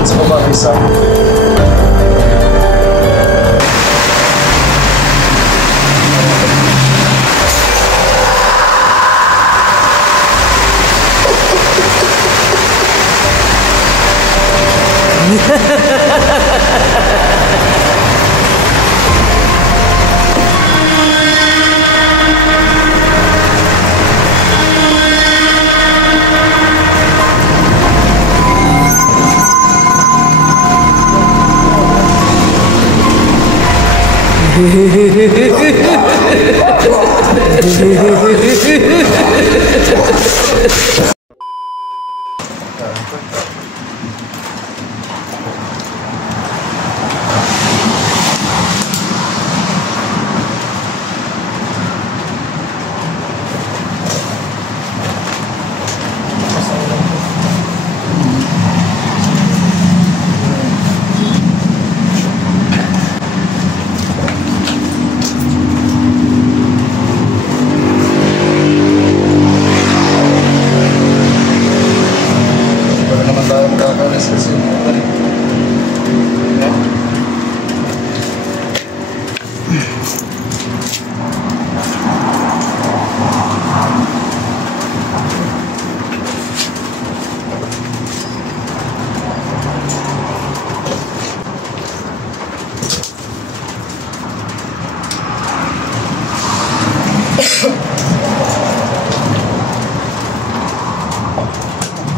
At sa baba, isa.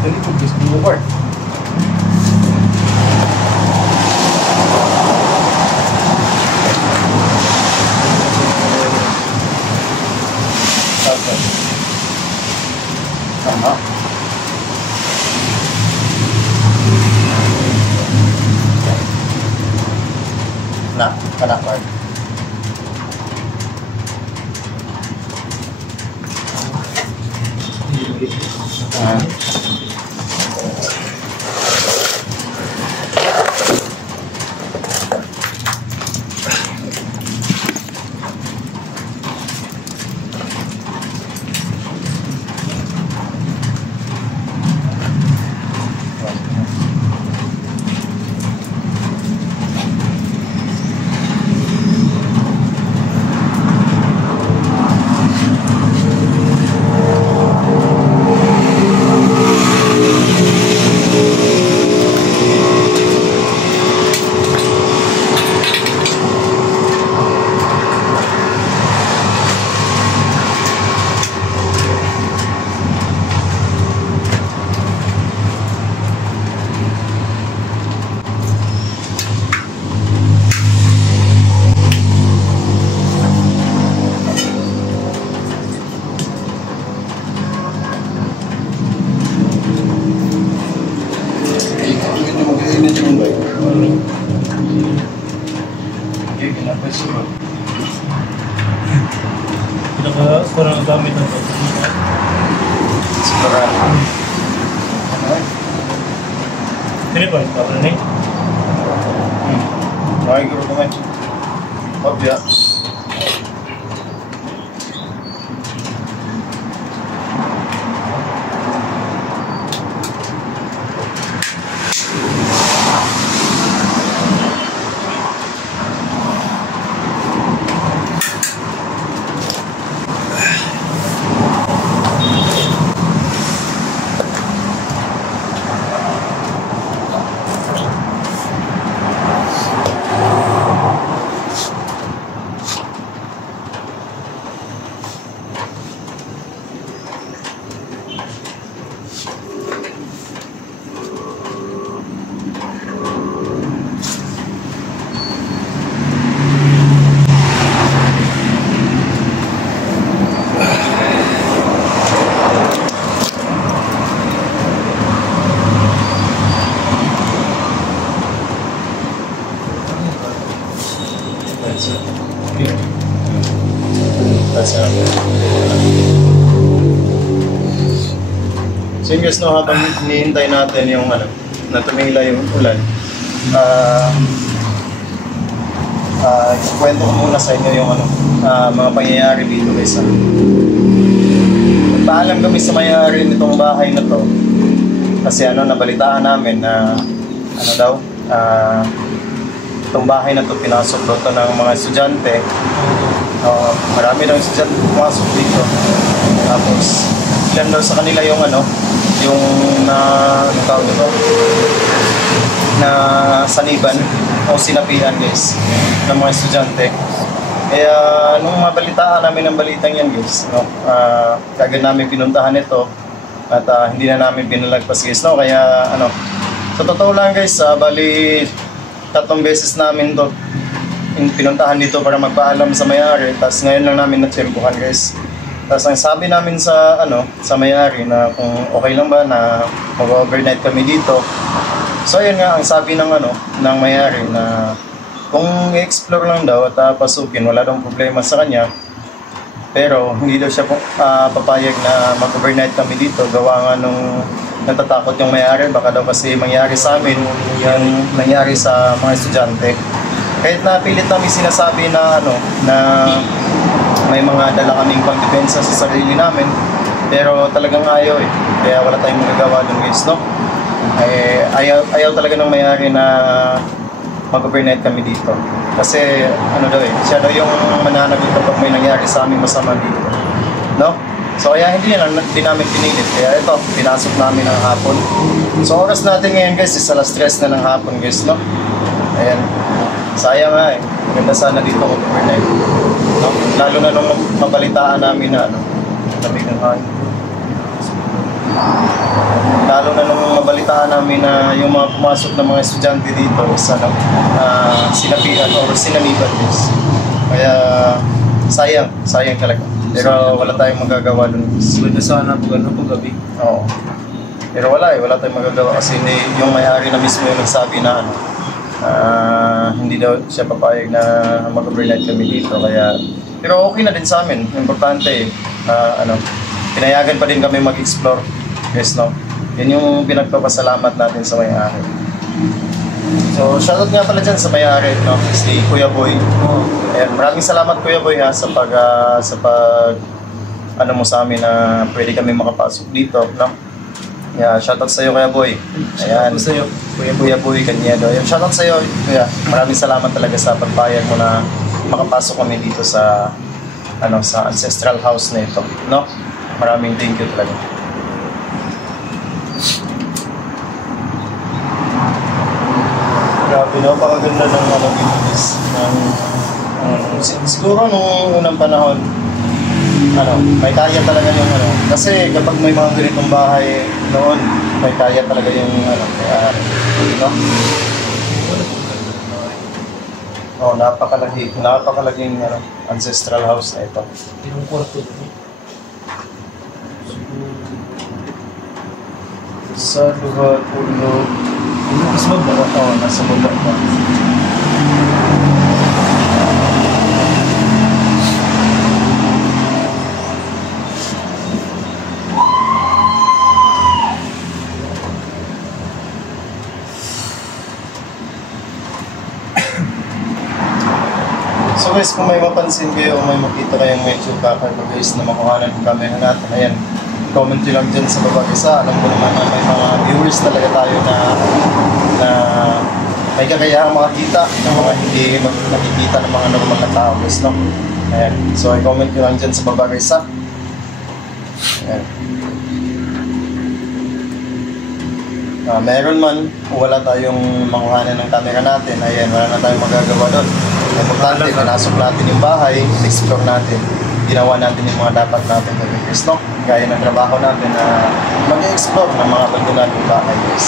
Dali po, gusto mo work. Tama. Na, kanak Mark. Kurang gamit na ito. Sigurado. Ini po, ito na rin. Nakikuro ko nga. Obya. So guys, no, habang hinihintay natin yung na tumila yung ulan, kwento ko muna sa inyo yung mga pangyayari dito guys. Paalam kami sa may-ari nitong bahay na to kasi nabalitaan namin na ano daw, itong bahay na to pinasok daw to ng mga estudyante. Marami daw estudyante pumasok dito. Tapos ilan daw sa kanila yung ano, yung ano tawag dito, na saniban o sinapian guys ng mga estudyante. Kaya nung mabalitaan namin ang balitang yan guys, no, kagad namin pinuntahan ito at hindi na namin pinalagpas guys, no. Kaya ano, sa totoo lang guys, bali 3 beses namin to pinuntahan dito para magpaalam sa may-ari, tapos ngayon lang namin natsempuhan guys. Tapos ang sabi namin sa ano, sa may-ari na kung okay lang ba na mag-overnight kami dito. So ayun nga, ang sabi ng ano, ng may-ari na kung i-explore lang daw at pasukin, wala daw problema sa kanya. Pero hindi daw siya papayag na mag-overnight kami dito. Gawa nga nung natatakot yung may-ari, baka daw kasi mangyari sa amin yung nangyari sa mga estudyante. Kahit na pilit namin sinasabi na ano, na may mga dala kaming pangdepensa sa sarili namin, pero talagang ayaw eh. Kaya wala tayong magagawa dun guys, no? Ayaw talaga ng may-ari na mag-overnight kami dito. Kasi ano daw eh, siya daw yung mananagot kapag may nangyari sa amin masama dito, no? So kaya hindi namin pinilit. Kaya ito, pinasok namin ang hapon. So oras natin ngayon guys is alas 3 na ng hapon guys, no? Ayan. Sayang nga eh. Maganda sana dito mag-overnight, no? Lalo na nung mabalitaan namin na ano, lamig ng hangin. Lalo na nung mabalitaan namin na yung mga pumasok ng mga estudyante dito is ano, sinapian o sinaniban guys. Kaya sayang talaga. Pero wala tayong magagawa dun. Maganda sana pag ano, pag gabi. Oo. Pero wala tayong magagawa kasi hindi, yung may-ari na mismo yung nagsabi na ano, hindi daw siya papayag na mag-overnight kami dito. Kaya, pero okay na din sa amin. Importante ano, pinayagan pa din kami mag-explore. Yes, no? Yan yung pinagpapasalamat natin sa may-ari. So, shoutout nga pala dyan sa may-ari, no? Si Kuya Boy. Ayan, maraming salamat Kuya Boy ha sa pag ano mo sa amin na pwede kami makapasok dito, no? Yeah, shoutout sa iyo Kuya Boy. Ayan. Shoutout sa iyo, Kuya Boy Caniedo. Ayan, shoutout sa iyo Kuya. Maraming salamat talaga sa pagpayag mo na makapasok kami dito sa ano, sa ancestral house na ito, no? Maraming thank you talaga. Grabe, napakaganda ng ano guys. Siguro nung unang panahon, ano, may kaya talaga yung ano. Kasi kapag may mga ganitong bahay noon, may kaya talaga yung ano, kaya, no? Oh, napakalaging ano, ancestral house na ito. Yung kwarto doon. Sa lugar, ulo, Mas baba. oh, nasa baba pa. So guys, kung may mapansin kayo o may makita kayong medyo kakaiba guys na makuhanan ng camera natin, ayan, comment nyo lang dyan sa baba guys. Alam ko naman na may mga viewers talaga tayo na may kakayahang makakita ng mga hindi nakikita ng mga normal na tao guys, no? Ayan, so i-comment nyo lang dyan sa baba guys ha. Ayan. Meron man o wala tayong makuhanan ng camera natin, ayan, wala na tayong magagawa doon. Importante, pinasok natin yung bahay, explore natin, ginawa natin yung mga dapat natin gawin guys, no? Gaya ng trabaho natin na mag-explore ng mga abandonadong bahay guys.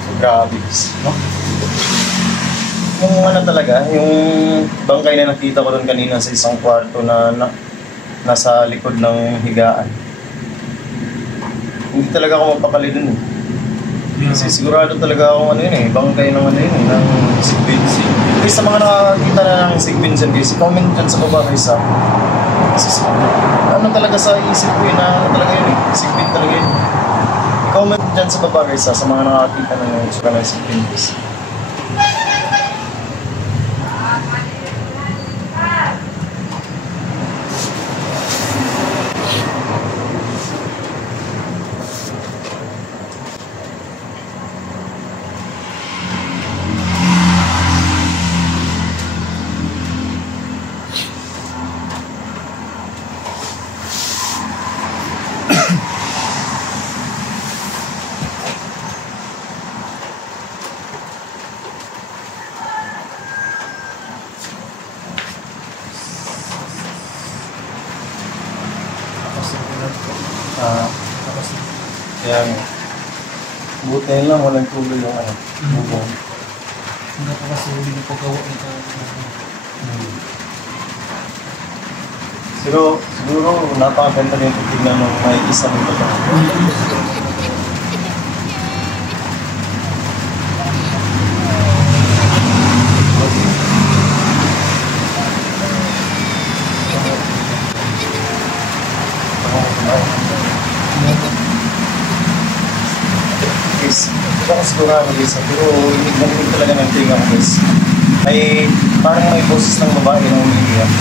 So grabe guys, no? Yung ano talaga, yung bangkay na nakita ko doon kanina sa isang kwarto na nasa likod ng higaan. Hindi talaga ako mapakali dun eh. Kasi sigurado talaga akong ano yun eh, bangkay ng ano yun eh, ng Sig Vincent. Guys, sa mga nakakita na ng Sig Vincent guys, comment dyan sa baba guys ha. Kasi ano talaga sa isip ko eh, na ano talaga yun eh, Sig Vincent talaga yun. Comment dyan sa baba guys ha, sa mga nakakita na ng Sig Vincent. Yan. Buti na lang, walang tuloy yung ano. Bubong. Ang napakasuli ng paggawa ng Siguro, napakaganda rin ito tignan nung may isang ito ba. Guys, ito ako sigurado guys, pero hindi talaga ng tinga ko guys. Ay, parang may boses ng babae na umiiyak.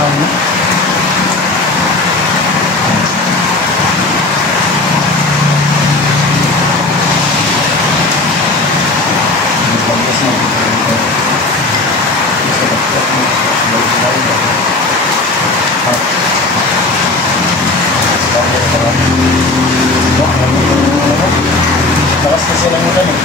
Ano? Lakas na silang ulan eh.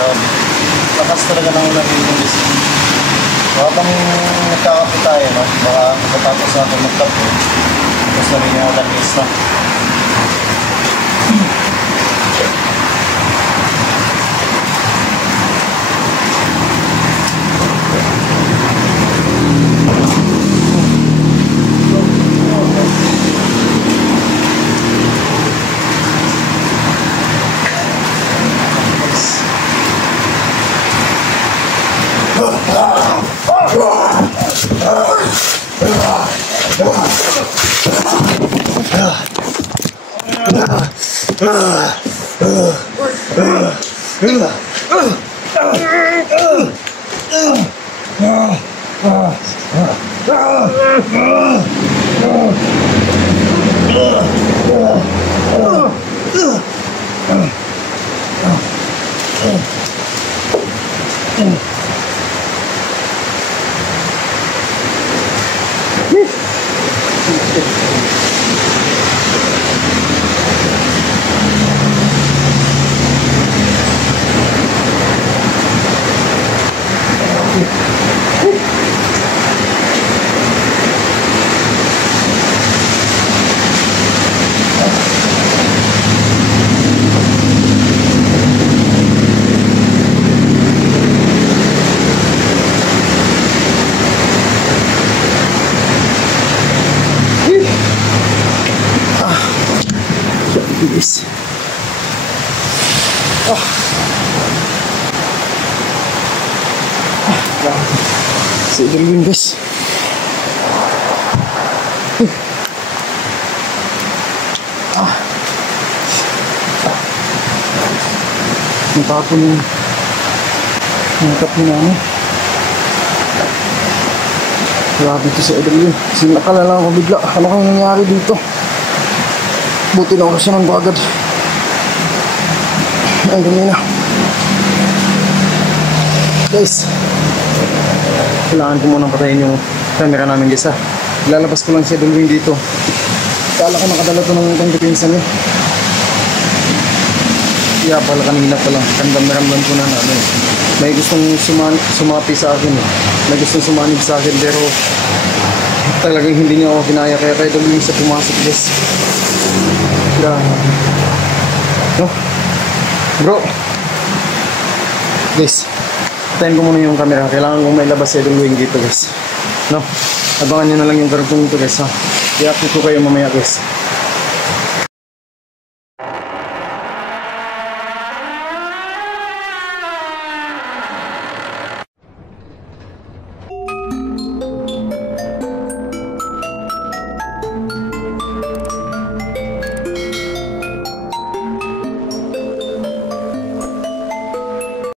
Grabe. Lakas talaga ng ulan dito guys. So habang nagkakape tayo, no? Baka matapos natin magkape. Tapos na rin yung ulan guys, no? Bilis. Si Edwin guys. Natapon yung kape namin. Grabe ito si Edwin. Sinakala lang ako bigla. Ano kang nangyari dito? Buti na ako siya ng bagad. Ay, dami na. Guys, kailangan ko munang patayin yung camera namin guys ha. Ilalabas ko lang siya dulwing dito. Kala ko nakadala to ng pangdipinsa niya. Kaya pala kanina pa lang. Ramdam ko na ano eh. May gustong sumapi sa akin eh. May gustong sumanib sa akin pero talagang hindi niya ako kinaya. Kaya kayo dulwing siya pumasok guys. No? Bro. Guys, tayin ko muna yung camera. Kailangan kong mailabas sa dulwing dito guys. No? Abangan nyo na lang yung karugtong ito guys ha. I-update ko kayo mamaya guys.